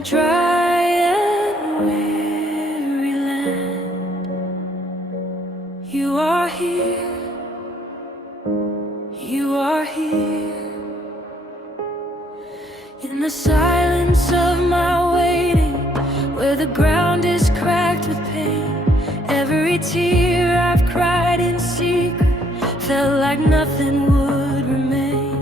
a dry and weary land. You are here, you are here. In the silence of my waiting, where the ground is cracked with pain, every tear I've cried in secret felt like nothing would remain.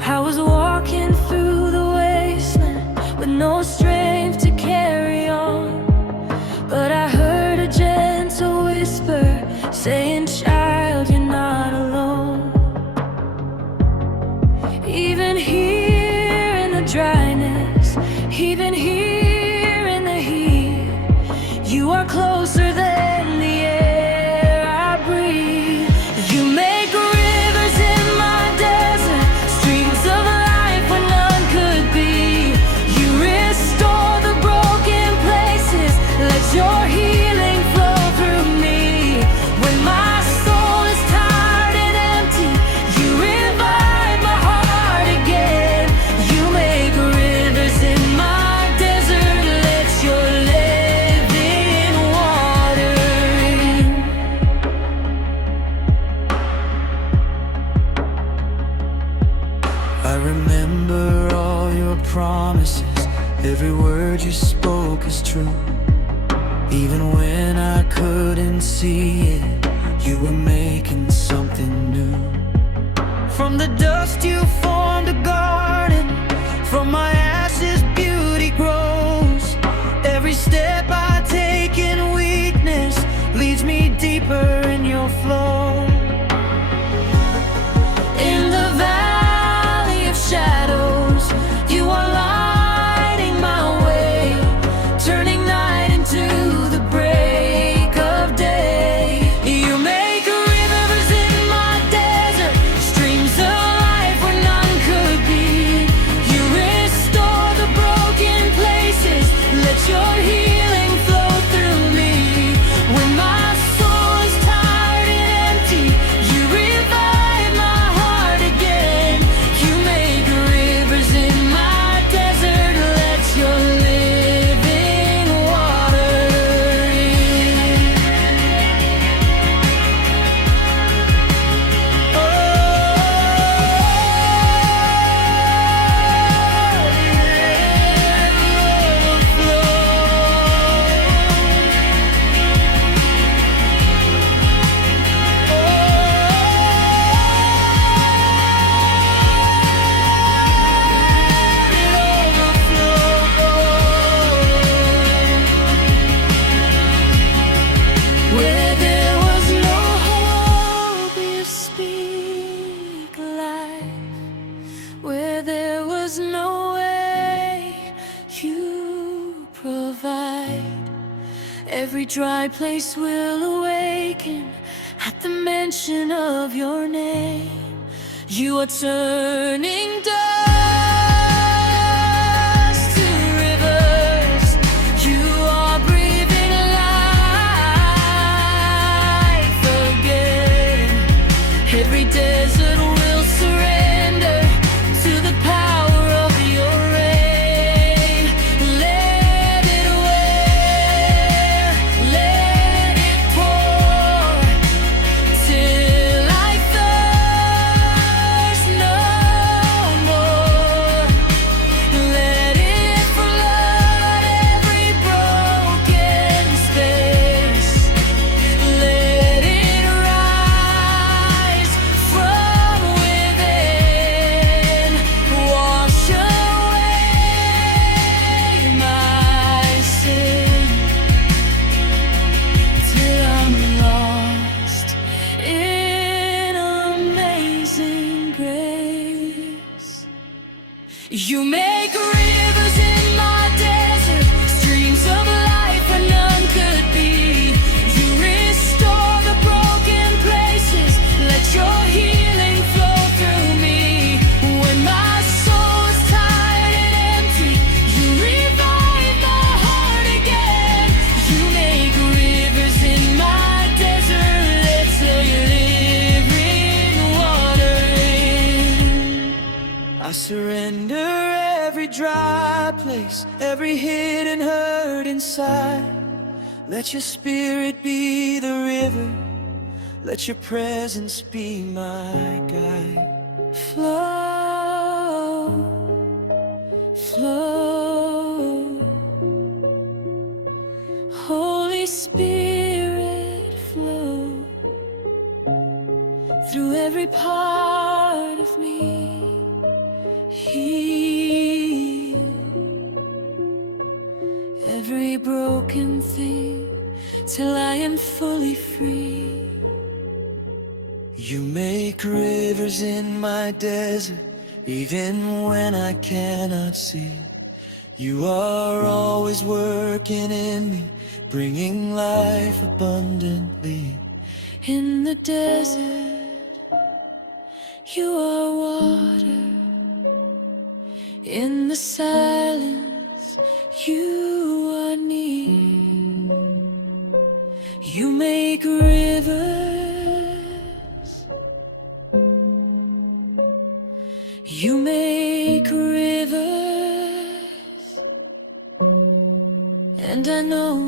I was walking through the wasteland with no strength to carry on, but I heard a gentle whisper saying, "Child, you're not alone." Even here in the dryness, even here in the heat, you are closer than the air I breathe. You make rivers in my desert, streams of life where none could be. You restore the broken places, let your healing flow through me. When my soul is tired and empty, you revive my heart again. You make rivers in my desert, let your living water in. I remember all your promises, every word you spoke is true. Even when I couldn't see it, you were making something new. From the dust you formed a garden, from my ashes beauty grows. Every step I take in weakness leads me deeper in your flow. In the valley of shadows, you are lighting my way, turning night into the break of day. You make rivers in my desert, streams of life where none could be. You restore the broken places, let your healing flow through me. When my soul is tired and empty, you revive my heart again. You make rivers in my desert, let your living water in. Where there was no hope, you speak life. Where there was no way, you provide. Every dry place will awaken at the mention of your name. You are turning dust to rivers. You are breathing life again. Every desert will surrender to the power of your rain. Let it wear, let it pour, till I thirst no more. place every hidden hurt inside. Let your spirit be the river, let your presence be my guide. Flow, flow, Holy Spirit, flow through every part of me. Heal every broken thing till I am fully free. You make rivers in my desert, even when I cannot see. You are always working in me, bringing life abundantly. In the desert, you are water. In the silence, you are near. You make rivers. You make rivers. And I know